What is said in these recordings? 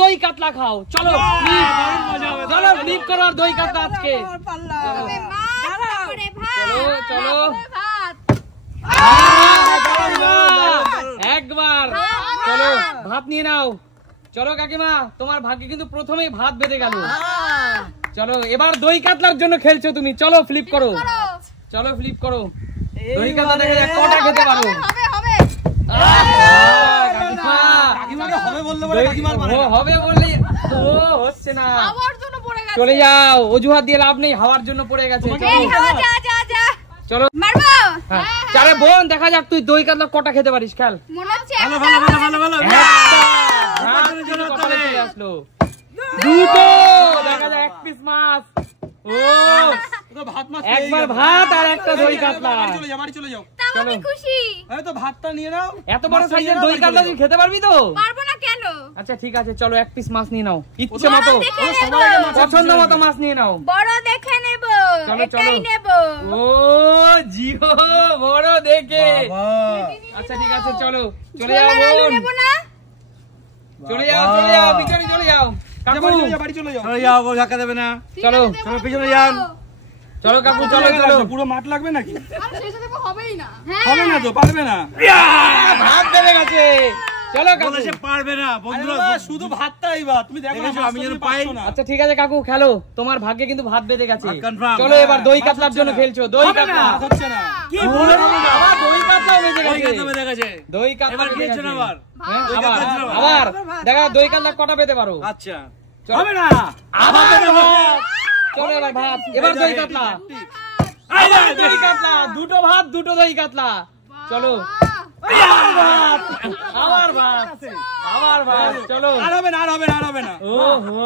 দই কাতলা খাও। চলো চলো ফ্লিপ করো আর দই কাতলা আজকে। চলো চলো একবার চলো ভাত নিয়ে নাও। চলো কাকিমা তোমার ভাগ্যে কিন্তু প্রথমেই ভাত বেঁধে গেল। চলো এবার দই কাতলার জন্য খেলছো তুমি। চলো ফ্লিপ করো, চলো ফ্লিপ করো। দই কাতলা দেখে কটা খেতে পারো। হবে বললে হচ্ছে না, চলে যাও। অজুহাত দিয়ে লাভ নেই, হাওয়ার জন্য পড়ে গেছে। চলো চারে বোন দেখা যাক তুই দই কাতলা কটা খেতে পারিস। খেল দুটো দেখা যায়, এক পিস মাছ। ও একবার ভাত আর একটা দই কাতলা। চলো ভাতটা নিয়ে নাও। এত বড় সাইজের দই কাতলা তুই খেতে পারবি তো? পারবো না কেন? আচ্ছা ঠিক আছে চলো এক পিস মাছ নিয়ে নাও, ইচ্ছে মতো পছন্দ মতো মাছ নিয়ে নাও। বড় দেখে নেব, এটাই নেব। ও জিও বড় দেখে। আচ্ছা ঠিক আছে চলো চলে যাও বোন, চলে যাও চলে যাও পিছনে চলে যাও। কাকু বাড়ি চলে যাও, চলে যাও গো ধাক্কা দেবে না। চলো চলো পিছনে যান। চলো কাকু চলো চলো। পুরো মাঠ লাগবে নাকি? আর সেই সাথে হবেই না। হবে না তো, পারবে না। ভাত বেড়ে গেছে। চলো কাকু বলেছে পারবে না বন্ধুরা, শুধু ভাতটাই ভাত। তুমি দেখো আমি যেন পাই। আচ্ছা ঠিক আছে কাকু খেলো, তোমার ভাগ্যে কিন্তু ভাত বেঁধে গেছে। চলো এবার দই কাতলার জন্য খেলছো। দই কাতলা হচ্ছে না কি বলে বাবা, দই কাতলা বেঁধে গেছে। দই কাতলা খেলছো না আবার? আবার দেখা দই কাতলা কটা পেতে পারো? আচ্ছা হবে না, আবার চলো এবার ভাত, এবার দই কাতলা। দই কাতলা দুটো ভাত দুটো দই কাতলা। চলো আবার ভাত আবার ভাত। চলো আর হবে না আর হবে না আর হবে না। ওহো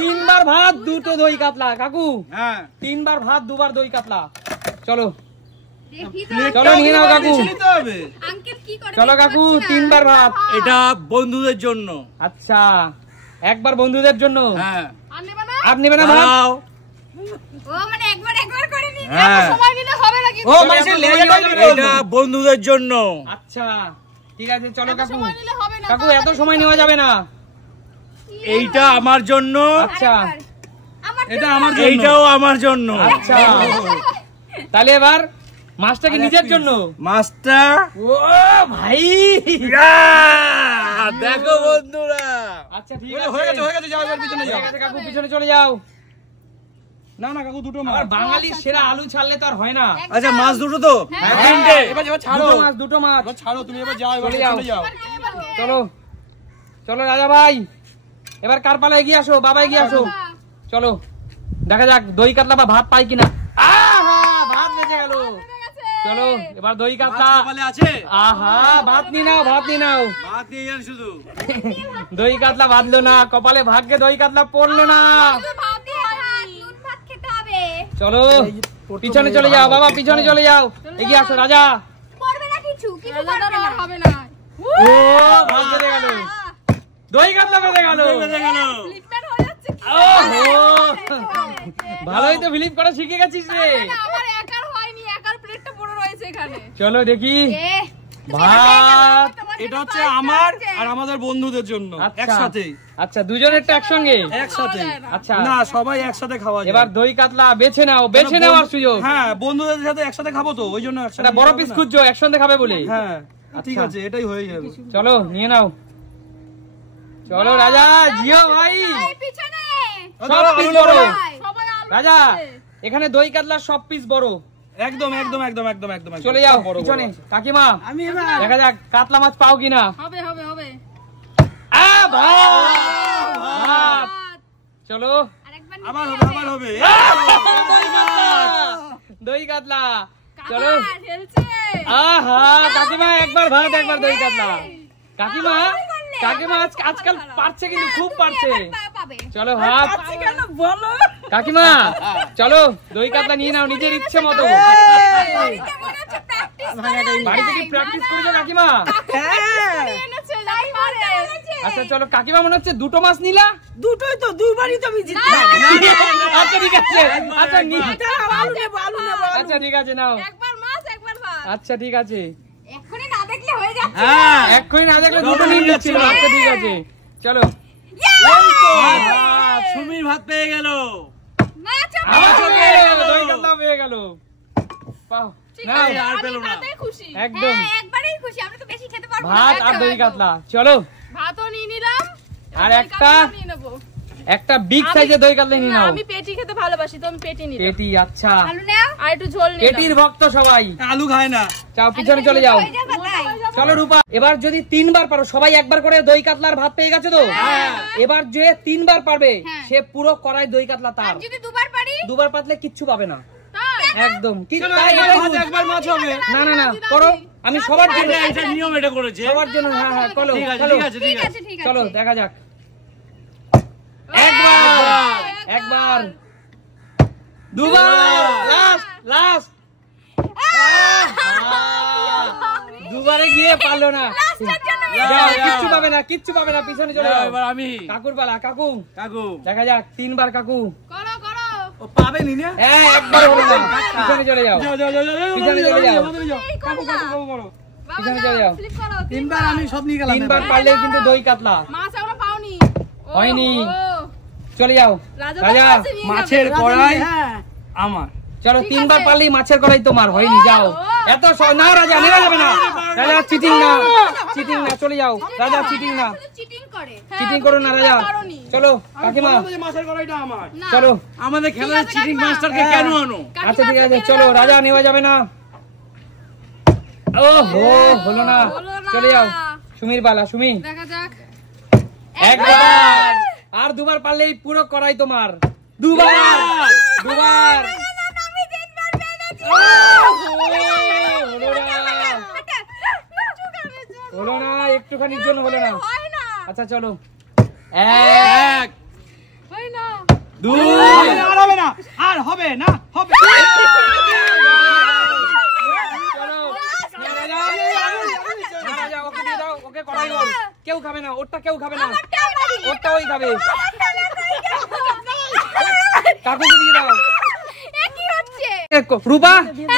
তিনবার ভাত দুটো দই কাতলা কাকু। হ্যাঁ তিনবার ভাত দুবার দই কাতলা। চলো চলো নিয়ে নাও কাকু। চলো কাকু তিনবার ভাত। এটা বন্ধুদের জন্য। আচ্ছা একবার বন্ধুদের জন্য। হ্যাঁ আর নেবে না ভাত? ও মানে একবার একবার করে নি, এত সময় নিলে হবে না কিন্তু। ও মানে এটা বন্ধুদের জন্য। আচ্ছা ঠিক আছে চলো কাকু। কাকু এত সময় নেওয়া যাবে না, এইটা আমার জন্য। আচ্ছা এটা আমার জন্য, এইটাও আমার জন্য। আচ্ছা তাহলে এবার মাছটা কি নিজের জন্য? মাছটা ও ভাই দেখো বন্ধুরা। আচ্ছা ঠিক আছে হয়ে গেছে হয়ে গেছে, যাও এবার পিছনে যাও। কাকু পিছনে চলে যাও। না না কাকু দুটো মাছ, বাঙালি সেরা আলু ছাড়লে তো আর হয় না। আচ্ছা মাছ দুটো তো তিনটে, এবার ছাড়ো মাছ দুটো মাছ ছাড়ো। তুমি এবার যাও, এবার চলে যাও। চলো চলো রাজা ভাই এবার কার পালা, এগিয়ে আসো বাবা এগিয়ে আসো। চলো দেখা যাক দই কাতলা বা ভাত পাই কিনা। আহা ভাত বেঁচে গেল। চলো এবার দই কাতলা আছে। আহা ভাত নিয়ে নাও ভাত নিয়ে নাও। ভাত নিয়ে যান শুধু। দই কাতলা বাঁধলো না কপালে, ভাগ্যে দই কাতলা পড়লো না। চলো পিছনে চলে যাও বাবা, পিছনে চলে যাও। এগিয়ে আসো রাজা। পড়বে না কিছু, কিছু হবে না। ও ভাত বেঁধে গেল, দই কাতলা বেঁধে গেল। ভালোই তো ফিলিপ করা শিখে গেছিস রে। আমার একার হয়নি, একার প্লেটটা পুরো রয়েছে এখানে। চলো দেখি ভাত। এটা হচ্ছে আমার আর আমাদের বন্ধুদের জন্য একসাথে। আচ্ছা দুজনেরটা একসঙ্গে একসাথে। আচ্ছা না সবাই একসাথে খাওয়া যায়। এবার দই কাতলা বেছে নাও, বেছে নেওয়ার সুযোগ। হ্যাঁ বন্ধুদের সাথে একসাথে খাবো তো, ওই জন্য একসাথে বড় পিস খুঁজছো একসঙ্গে খাবে বলে। হ্যাঁ ঠিক আছে এটাই হয়ে যাবে। চলো নিয়ে নাও। চলো রাজা জিও ভাই পিছনে সব পিস বড়। রাজা এখানে দই কাতলা সব পিস বড়। একদম একদম একদম একদম একদম চলে যাও পিছনে। কাকিমা আমি দেখা যাক কাতলা মাছ পাও কিনা। হবে হবে হবে। চলো আবার হবে আবার হবে। দই কাতলা চলো। আহা কাকিমা একবার ভাত একবার দই কাতলা। কাকিমা কাকিমা আজকাল পারছে কিন্তু খুব পারছে। চলো ভাত কাকিমা চলো দই কাতলা নিয়ে নাও নিজের ইচ্ছে মতো। বাড়িতে কি প্র্যাকটিস করেছো কাকিমা? আচ্ছা চলো কাকিমা মনে হচ্ছে দুটো মাছ নিলা। দুটোই তো দুবারই তো আমি জিতলাম। আচ্ছা ঠিক আছে আচ্ছা আচ্ছা ঠিক আছে নাও। একবার মাছ একবার ভাত। আচ্ছা ঠিক আছে এক্ষুনি না দেখলে হয়ে যাচ্ছে। হ্যাঁ এক্ষুনি না দেখলে দুটো নিয়ে যাচ্ছিল। আচ্ছা ঠিক আছে চলো সুমির ভাত পেয়ে গেল, মাছও দই কাতলা পেয়ে গেল। আর পেলো না, একদম একবারেই খুশি, আমরা তো বেশি খেতে পারবো না। ভাত আর দই কাতলা। চলো ভাতও নিয়ে নিলাম, আর দই একটা কাতলাও নিয়ে নেবো। একটা বিগ সাইজের দই কাতলা নিয়ে না, নাও। আমি পেটি খেতে ভালোবাসি, তো আমি পেটি নিলাম। পেটি, আচ্ছা আলু নাও। আর একটু ঝোল নিলাম। পেটির ভক্ত সবাই, আলু খায় না। যাও পিছনে চলে যাও। হয়ে যাবে তাই। চলো রূপা, এবার যদি 3 বার পারো, সবাই একবার করে দই কাতলার ভাত পেয়ে গেছে তো, এবার যে 3 বার পারবে হ্যাঁ। সে পুরো কড়াই দই কাতলা তার। আর যদি দুবার পারি? 2 বার পাতলে কিচ্ছু পাবে না, তাই? একদম কি চলো, তাই একবার হবে? ভাত, একবার মাছ হবে। না না না করো, আমি সবার জন্য, এটা নিয়ম, এটা করেছে। সবার জন্য। হ্যাঁ হ্যাঁ চলো ঠিক আছে, চলো ঠিক আছে, ঠিক আছে, ঠিক আছে। চলো দেখা যাক। একবার, একবার, দুবার, লাস্ট লাস্ট। দুবারে গিয়ে পারলো না, যাও, কিচ্ছু পাবে না, কিচ্ছু পাবে না, পিছনে চলে যাও। এবার আমি, কাকুর পালা, কাকু কাকু দেখা যাক 3 বার কাকু। করো করো। ও পাবেনি না। হ্যাঁ একবার হলো না, পিছনে চলে যাও, যাও যাও যাও যাও, পিছনে চলে যাও, এই কাকু করলাম। কাকু কাকু করো। বাবা পিছনে যাও, চলে যাও। flip করো, 3বার আমি সব নিয়ে গেলাম। 3 বার পারলেই কিন্তু দই কাতলা। মাছ আমরা পাওনি। ও, হয়নি। ও। চলে যাও রাজা রাজা, মাছ নিয়ে যাবে। মাছের কড়াই হ্যাঁ আমার। চলো ঠিক 3 বার আছে। পারলেই মাছের কড়াই তোমার, হয়নি, যাও। এত না রাজা, নেওয়া যাবে না, রাজা চিটিং না, চিটিং না, চলে যাও রাজা, চিটিং না, শুধু চিটিং করে। হ্যাঁ, চিটিং করো না রাজা। পারোনি। চলো আমি কাকিমা, বলবো যে মাছের কড়াইটা আমার। না। চলো। আমাদের খেলার আছে, চিটিং কাকিমা। মাস্টারকে কেন আনো? কাকিমা আচ্ছা ঠিক আছে, পেরে চলো দাও। রাজা, নেওয়া যাবে না। ও হো, হলো না, হলো না। চলে যাও। সুমির বালা, সুমি দেখা যাক। একবার, আর 2 বার পারলেই পুরো কড়াই তোমার। 2 বার, 2 বার। আমি 3 বার পেরেছি। হলো না, হলো না, একটুখানির জন্য হলো না। হয় না। আচ্ছা চলো, 1 হয় না। 2 আর হবে না, আর হবে না, হবে। চলো, রাজা, ওকে দিয়ে দাও, ওকে কড়াই ওর। কেউ খাবে না, ওরটা কেউ খাবে না, ওরটা ওই খাবে। কাকুকে দিয়ে দাও। এ কি হচ্ছে? রূপা,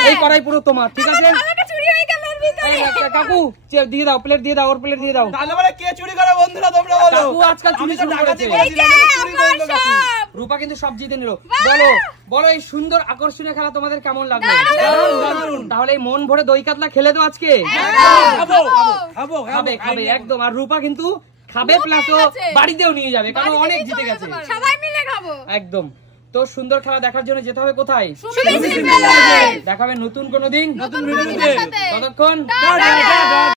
এই কড়াই পুরো তোমার, ঠিক আছে? আমাকে চুরি হয়ে গেল এর ভিতরে। এই কাকু দিয়ে দাও, প্লেট দিয়ে দাও, ওর প্লেট দিয়ে দাও। তাহলে বলে কে চুরি করে বন্ধুরা তোমরা বলো। কাকু আজকাল চুরি আমি তো শুরু ডাকাতি করেছে। করেছিলাম, আমি তো চুরি করলো কাকু। রূপা কিন্তু সব জিতে নিল। বলো বলো, এই সুন্দর আকর্ষণীয় খেলা তোমাদের কেমন লাগলো? দারুণ, দারুণ। তাহলে এই মন ভরে দই কাতলা খেলে তো আজকে? খাবো, খাবো, খাবে খাবে একদম। আর রূপা কিন্তু খাবে, প্লাস ও বাড়িতেও নিয়ে যাবে, কারণ ও অনেক জিতে গেছে। সবাই মিলে খাবো। একদম। তো সুন্দর খেলা দেখার জন্য যেতে হবে কোথায়? সুমি সিম্পল। দেখাবে নতুন কোনো দিন, নতুন ভিডিওর সাথে। ততক্ষণ টাটা।